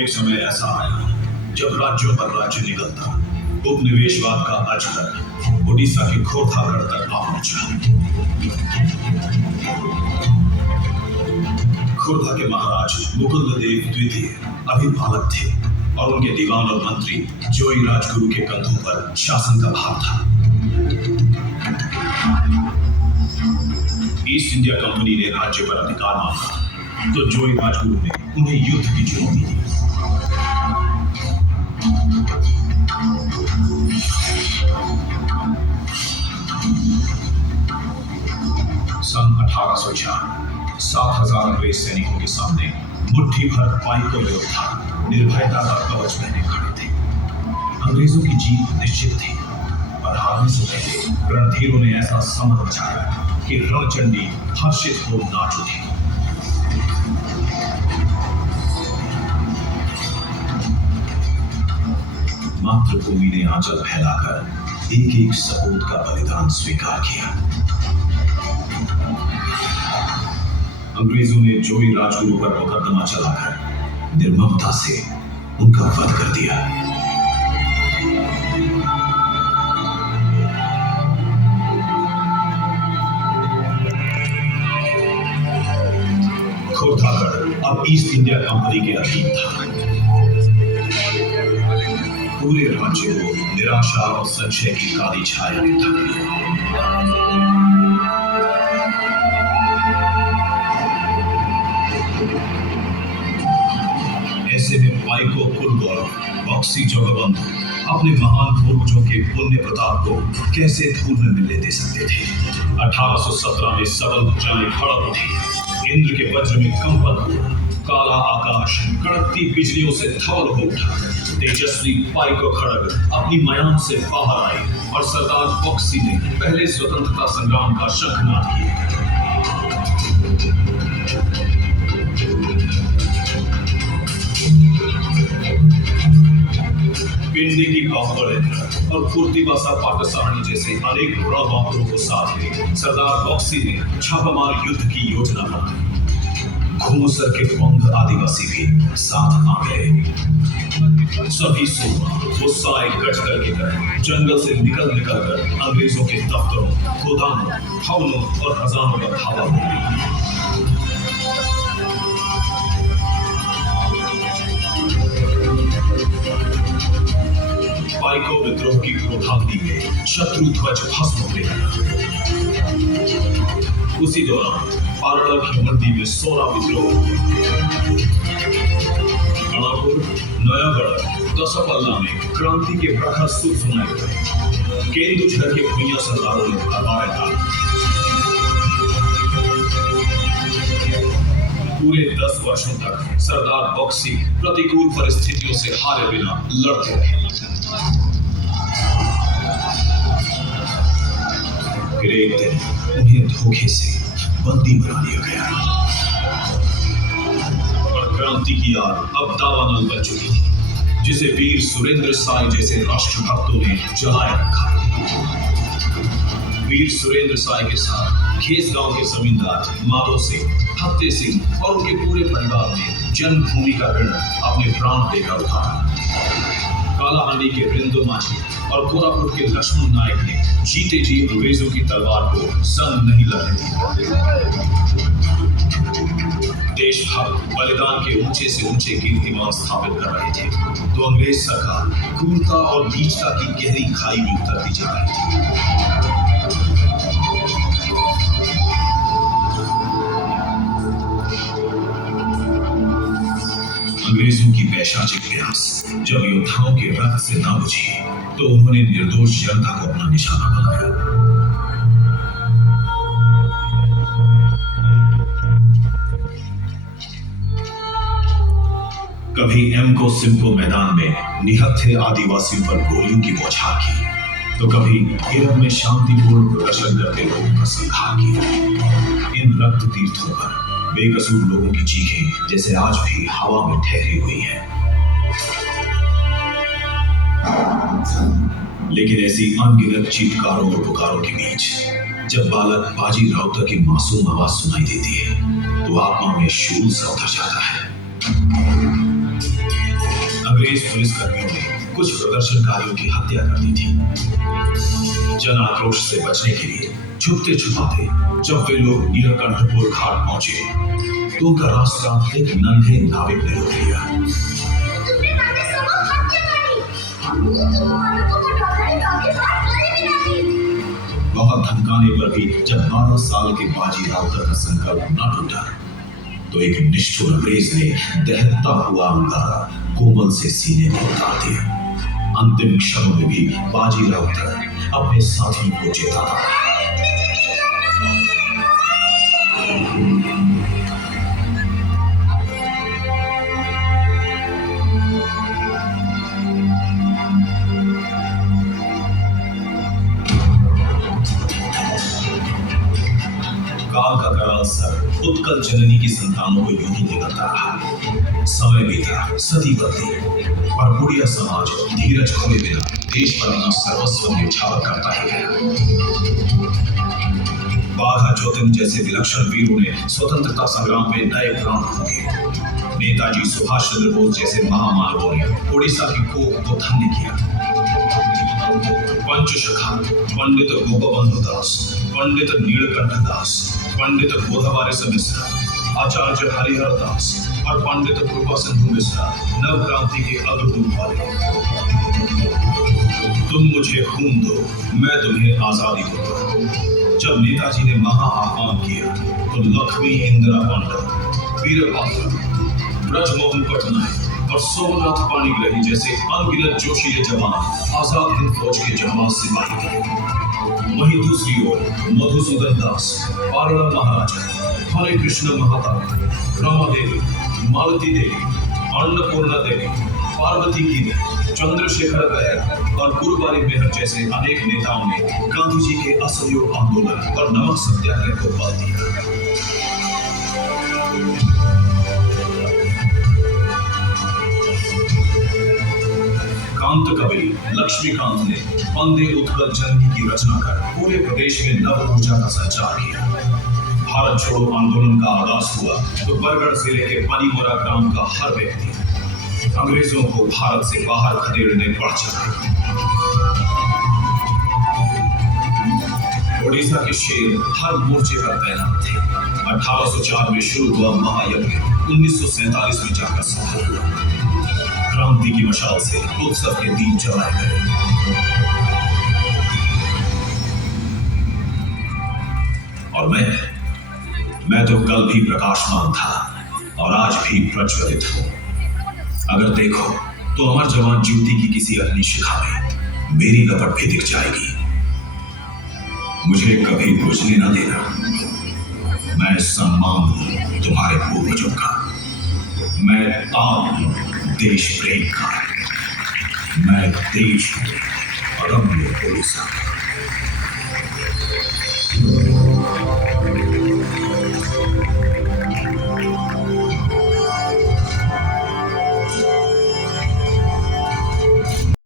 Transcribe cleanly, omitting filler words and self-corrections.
एक समय ऐसा आया जब राज्यों पर राज्य निकलता, उपनिवेशवाद का अजगर ओडिशा के खोरथागढ़ तक आ पहुंचा। खोरथा के महाराज मुकुंद देव द्वितीय अभी बालक थे और उनके दीवान और मंत्री जोई राजगुरु के कंधों पर शासन का भार था। ईस्ट इंडिया कंपनी ने राज्य पर अधिकार मांगा तो जोई राजगुरु ने उन्हें युद्ध की चुनौती दी। सन 1804 7,000 अंग्रेज सैनिकों के सामने मुट्ठी भर पाइको योद्धा निर्भयता का कवच पहने खड़े थे। अंग्रेजों की जीत निश्चित थी और हारने से पहले रणधीरों ने ऐसा समर मचाया कि रणचंडी हर्षित हो नाच उठी। मातृभूमि ने आंचल फैलाकर एक एक सपूत का बलिदान स्वीकार किया। अंग्रेजों ने जोई राजगुरु पर मुकदमा चलाकर निर्ममता से उनका वध कर दिया। खोरथागढ़ अब ईस्ट इंडिया कंपनी के अधीन था। पूरे राज्य को निराशा और संशय की काली छाया ने ढक लिया। ऐसे में पाइको कुलगौरव बक्सी जगबंधु अपने महान पूर्वजों के पुण्य प्रताप को कैसे धूल में मिलने दे सकते थे। 1817 में सबल भुजाएं खड़क उठी, इंद्र के वज्र में कंपन हुआ, काला आकाश कड़कती बिजलियों से धवल हो उठा। तेजस्वी पाइको खड़ग अपनी मयान से बाहर आई और सरदार बक्सी ने पहले स्वतंत्रता संग्राम का शंखनाद किया। पिंडी की बाहुबल और फुर्तीबासा पाकसारणी जैसे अनेक रणबांकुरों को साथ ले सरदार बक्सी ने छापामार युद्ध की योजना बनाई। घुमसर के पंग आदिवासी भी साथ आ गए। सभी सूरमा गुस्साए गठकर की तरह जंगल से निकल कर अंग्रेजों के दफ्तरों, गोदामों, भवनों और खजानों का धावा हो गई। पाइको विद्रोह की क्रोधाग्नि में शत्रु ध्वज भस्म होने लगा। उसी दौरान पारड़ा की मंडी में सोरा विद्रोह, गणापुर, नयागढ़, दसपल्ला में क्रांति के प्रखर सुर सुनाए गए। केंदुझर के भुइयां सरदारों ने दरबार डाला। पूरे 10 वर्षों तक सरदार बक्सी प्रतिकूल परिस्थितियों से हारे बिना लड़ते रहे। फिर एक दिन उन्हें धोखे से बंदी बना लिया गया और क्रांति की आग अब दावानल बन चुकी थी, जिसे वीर सुरेंद्र साय जैसे राष्ट्रभक्तों ने जलाया रखा। वीर सुरेंद्र साय के साथ खेस गांव के जमींदार माधो सिंह, फत्ते सिंह और उनके पूरे परिवार ने जन्मभूमि का ऋण अपने प्राण देकर उठाया। कालाहांडी के रिंदो माझी और कोरापुट के लक्ष्मण नायक ने जीते जी अंग्रेजों की तलवार को संग नहीं लगने दिया। देशभक्त बलिदान के ऊंचे से ऊंचे कीर्तिमान स्थापित कर रहे थे तो अंग्रेज सरकार क्रूरता और नीचता की गहरी खाई में उतरती जा रही थी। अंग्रेजों की पैशाचिक प्यास जब योद्धाओं के रक्त से ना बुझी तो उन्होंने निर्दोष जनता को अपना निशाना बनाया। कभी एमको सिम्को मैदान में निहत्थे आदिवासियों पर गोलियों की बौछार की तो कभी इरब में शांतिपूर्ण प्रदर्शन करते लोगों का संहार किया। इन रक्त तीर्थों पर बेकसूर लोगों की चीखें जैसे आज भी हवा में ठहरी हुई हैं। लेकिन ऐसी अनगिनत चीत्कारों और पुकारों के बीच जब बालक बाजी राउतर की मासूम आवाज सुनाई देती है तो आत्मा में शूल सा उतर जाता है। अंग्रेज पुलिसकर्मियों ने कुछ प्रदर्शनकारियों की हत्या कर दी थी। जन आक्रोश से बचने के लिए छुपते छुपाते जब वे लोग नीलकंठपुर घाट पहुंचे तो उनका रास्ता एक नन्हे नाविक ने रोक लिया। तुमने हमारे सबक हत्या करी। हम तुम्हारे को पटाखा डाले साथ गले मिला दी। बहुत धमकाने पर भी जब 12 साल के बाजी राउतर का संकल्प न टूटा तो एक निष्ठुर अंग्रेज ने दहकता हुआ अंगारा कोमल से सीने में उतार दिया। अंतिम क्षणों में भी बाजी राउतर अपने साथियों को चेताता रहा। काल का कराल सर उत्कल जननी की संतानों को यूं ही निकलता रहा। समय बीता, सदी बदली, पर बुढ़िया समाज धीरज खोए बिना देश पर अपना सर्वस्व न्यौछावर करता ही गया। बाघा ज्योतिन जैसे विलक्षण वीरों ने स्वतंत्रता संग्राम में नए प्राण फूंके। नेताजी सुभाष चंद्र बोस जैसे महामानवों ने उड़ीसा की कोख को धन्य किया। पंचशखा, पंडित गोपबंधु दास, पंडित नीलकंठ दास, पंडित गोधवारिस मिश्रा, आचार्य हरिहर दास और पंडित कृपा सिंधु मिश्रा नव क्रांति के अग्रदूत वाले। तुम मुझे खून दो, मैं तुम्हें आजादी दूंगा। जब नेताजी ने महा आह्वान किया तो लक्ष्मी इंदिरा पांडव, वीरपात्र, ब्रजमोहन पटनायक और सोमनाथ पाणिग्राही जैसे अनगिनत जोशीले जवान आजाद हिंद फौज के जमात सिपाही थे। वहीं दूसरी ओर मधुसूदन दास, पारला महाराजा, हरे कृष्ण महातारी, रमा देवी, मालती देवी, अन्नपूर्णा देवी, पार्वती की देवी, चंद्रशेखर दयाल और गुरुवारी मेहर जैसे अनेक नेताओं ने गांधी जी के असहयोग आंदोलन और नमक सत्याग्रह को बल दिया। कांत कवि लक्ष्मीकांत ने वंदे उत्कल जननी की रचना कर पूरे प्रदेश में नव ऊर्जा का संचार किया। भारत छोड़ो आंदोलन का आगाज हुआ तो बरगढ़ जिले के पनीमोरा ग्राम का हर व्यक्ति अंग्रेजों को भारत से बाहर खदेड़ने बढ़ चला। ओडिशा के शेर हर मोर्चे पर तैनात थे। 1804 में शुरू हुआ महायज्ञ 1947 में जाकर सफल हुआ। क्रांति की मशाल से उत्सव के दीप जलाए गए। और मैं तो कल भी प्रकाशमान था और आज भी प्रज्वलित हूं। अगर देखो तो अमर जवान ज्योति की किसी अग्नि शिखा में मेरी लपट भी दिख जाएगी। मुझे कभी बुझने न देना। मैं सम्मान हूं तुम्हारे पूर्वजों का। मैं ताप हूं देश प्रेम का। मैं देश हूं अदम्य ओडिशा।